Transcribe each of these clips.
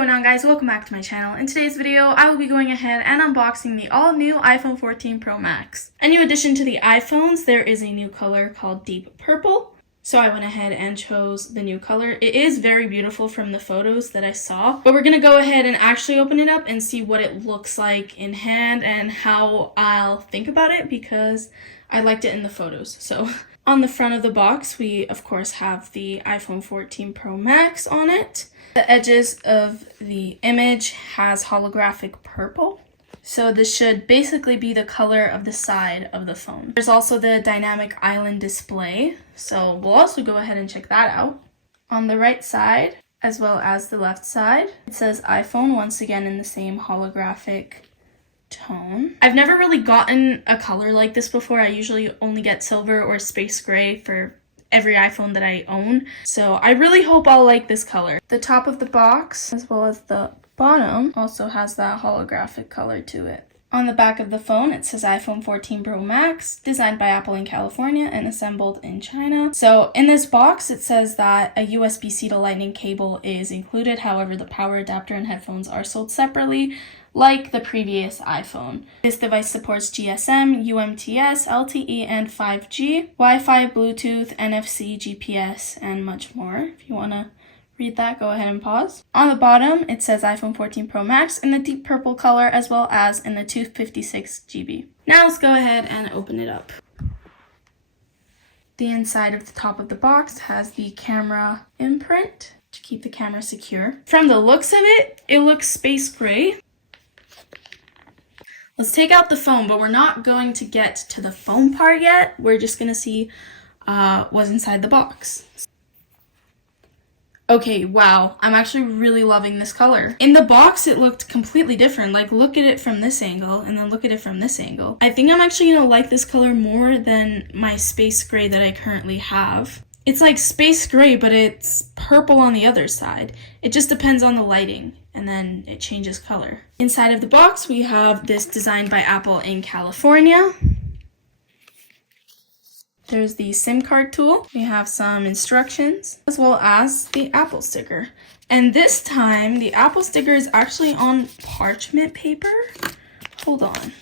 going on, guys? Welcome back to my channel. In today's video, I will be going ahead and unboxing the all-new iPhone 14 Pro Max. A new addition to the iPhones, there is a new color called Deep Purple. So I went ahead and chose the new color. It is very beautiful from the photos that I saw, but we're going to go ahead and actually open it up and see what it looks like in hand and how I'll think about it because I liked it in the photos. So on the front of the box, we of course have the iPhone 14 Pro Max on it. The edges of the image has holographic purple. So this should basically be the color of the side of the phone. There's also the dynamic island display. So we'll also go ahead and check that out. On the right side, as well as the left side, it says iPhone once again in the same holographic tone. I've never really gotten a color like this before. I usually only get silver or space gray for every iPhone that I own. So I really hope I'll like this color. The top of the box, as well as the bottom, also has that holographic color to it. On the back of the phone, it says iPhone 14 Pro Max, designed by Apple in California and assembled in China. So in this box, it says that a USB-C to Lightning cable is included. However, the power adapter and headphones are sold separately, like the previous iPhone. This device supports GSM, UMTS, LTE, and 5G, Wi-Fi, Bluetooth, NFC, GPS, and much more. If you want to read that, go ahead and pause. On the bottom, it says iPhone 14 Pro Max in the deep purple color as well as in the 256 GB. Now let's go ahead and open it up. The inside of the top of the box has the camera imprint to keep the camera secure. From the looks of it, it looks space gray. Let's take out the phone, but we're not going to get to the phone part yet. We're just going to see what's inside the box. Okay, wow. I'm actually really loving this color. In the box, it looked completely different. Like, look at it from this angle, and then look at it from this angle. I think I'm actually going to like this color more than my space gray that I currently have. It's like space gray, but it's purple on the other side. It just depends on the lighting, and then it changes color. Inside of the box, we have this designed by Apple in California. There's the SIM card tool. We have some instructions, as well as the Apple sticker. And this time, the Apple sticker is actually on parchment paper. Hold on.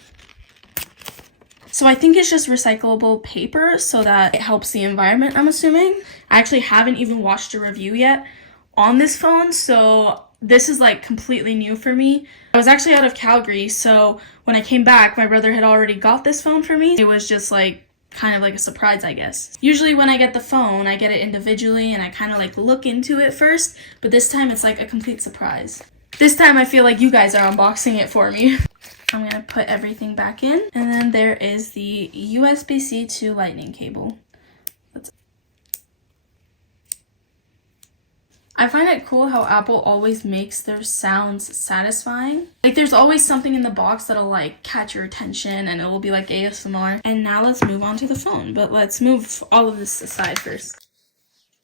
So I think it's just recyclable paper so that it helps the environment, I'm assuming. I actually haven't even watched a review yet on this phone, so this is like completely new for me. I was actually out of Calgary, so when I came back, my brother had already got this phone for me. It was just like kind of like a surprise, I guess. Usually when I get the phone, I get it individually and I kind of like look into it first, but this time it's like a complete surprise. This time I feel like you guys are unboxing it for me. I'm going to put everything back in, and then there is the USB-C to Lightning cable. I find it cool how Apple always makes their sounds satisfying. Like, there's always something in the box that'll like catch your attention and it will be like ASMR. And now let's move on to the phone, but let's move all of this aside first.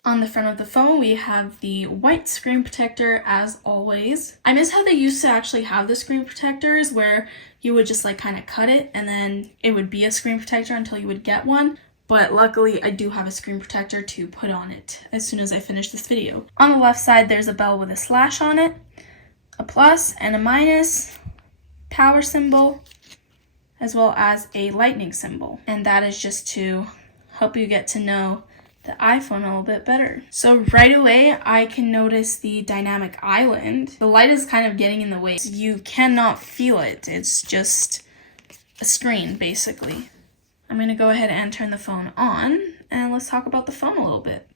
On the front of the phone, we have the white screen protector as always. I miss how they used to actually have the screen protectors where you would just like kind of cut it and then it would be a screen protector until you would get one. But luckily, I do have a screen protector to put on it as soon as I finish this video. On the left side, there's a bell with a slash on it, a plus and a minus, power symbol, as well as a lightning symbol. And that is just to help you get to know the iPhone a little bit better. So right away, I can notice the dynamic island. The light is kind of getting in the way. You cannot feel it. It's just a screen, basically. I'm going to go ahead and turn the phone on, and let's talk about the phone a little bit.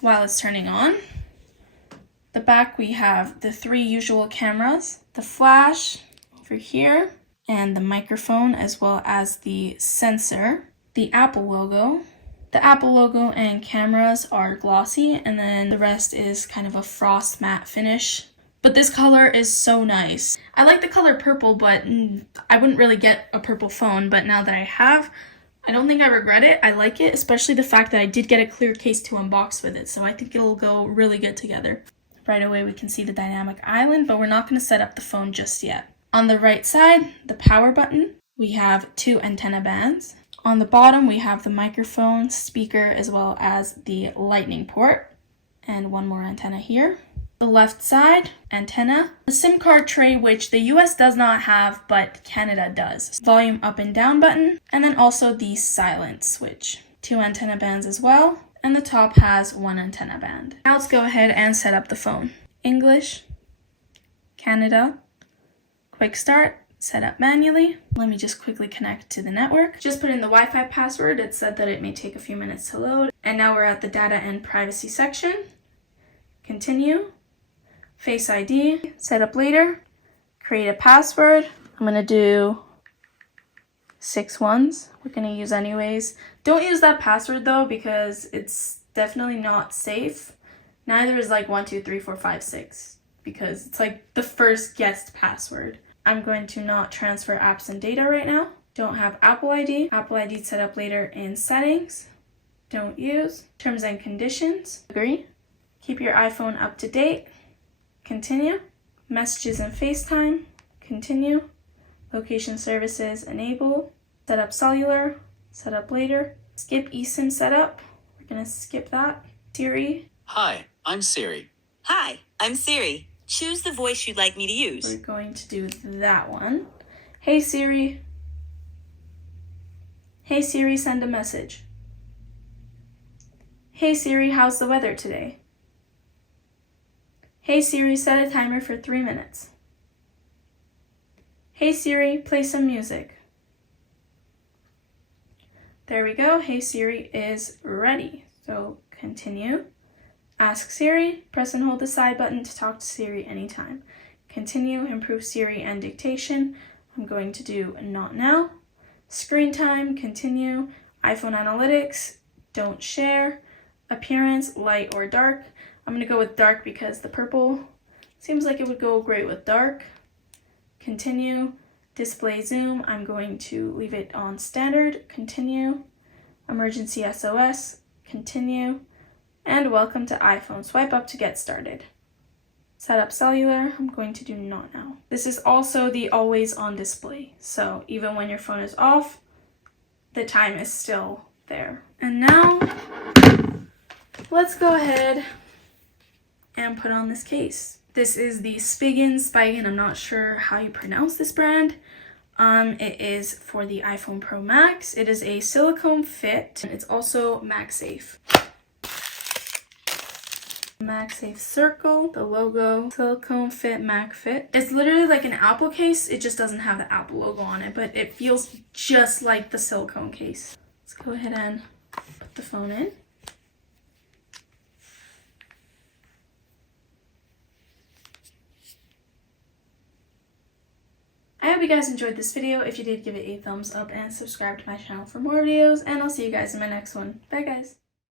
While it's turning on, the back we have the three usual cameras, the flash over here, and the microphone, as well as the sensor, the Apple logo. The Apple logo and cameras are glossy, and then the rest is kind of a frost matte finish. But this color is so nice. I like the color purple, but I wouldn't really get a purple phone, but now that I have, I don't think I regret it. I like it, especially the fact that I did get a clear case to unbox with it, so I think it'll go really good together. Right away, we can see the dynamic island, but we're not going to set up the phone just yet. On the right side, the power button. We have two antenna bands. On the bottom, we have the microphone, speaker, as well as the lightning port, and one more antenna here. The left side, antenna. The SIM card tray, which the US does not have, but Canada does. Volume up and down button, and then also the silent switch. 2 antenna bands as well, and the top has 1 antenna band. Now let's go ahead and set up the phone. English, Canada, quick start, set up manually. Let me just quickly connect to the network. Just put in the Wi-Fi password. It said that it may take a few minutes to load. And now we're at the data and privacy section. Continue. Face ID, set up later, create a password. I'm gonna do 6 ones. We're gonna use anyways. Don't use that password though, because it's definitely not safe. Neither is like 1, 2, 3, 4, 5, 6, because it's like the first guessed password. I'm going to not transfer apps and data right now. Don't have Apple ID. Apple ID set up later in settings. Don't use. Terms and conditions. Agree. Keep your iPhone up to date. Continue. Messages and FaceTime. Continue. Location services enable. Set up cellular. Set up later. Skip eSIM setup. We're going to skip that. Siri. Hi, I'm Siri. Hi, I'm Siri. Choose the voice you'd like me to use. We're going to do that one. Hey Siri. Hey Siri, send a message. Hey Siri, how's the weather today? Hey Siri, set a timer for 3 minutes. Hey Siri, play some music. There we go. Hey Siri is ready. So continue. Ask Siri, press and hold the side button to talk to Siri anytime. Continue, improve Siri and dictation. I'm going to do not now. Screen time, continue. iPhone analytics, don't share. Appearance, light or dark. I'm going to go with dark because the purple seems like it would go great with dark. Continue. Display zoom, I'm going to leave it on standard. Continue. Emergency SOS. Continue. And welcome to iPhone. Swipe up to get started. Set up cellular, I'm going to do not now. This is also the always on display. So even when your phone is off, the time is still there. And now, let's go ahead and put on this case. This is the Spigen, I'm not sure how you pronounce this brand. It is for the iPhone Pro Max. It is a silicone fit. It's also MagSafe. MagSafe circle, the logo, silicone fit, MagFit. It's literally like an Apple case. It just doesn't have the Apple logo on it, but it feels just like the silicone case. Let's go ahead and put the phone in. I hope you guys enjoyed this video. If you did, give it a thumbs up and subscribe to my channel for more videos, and I'll see you guys in my next one. Bye guys!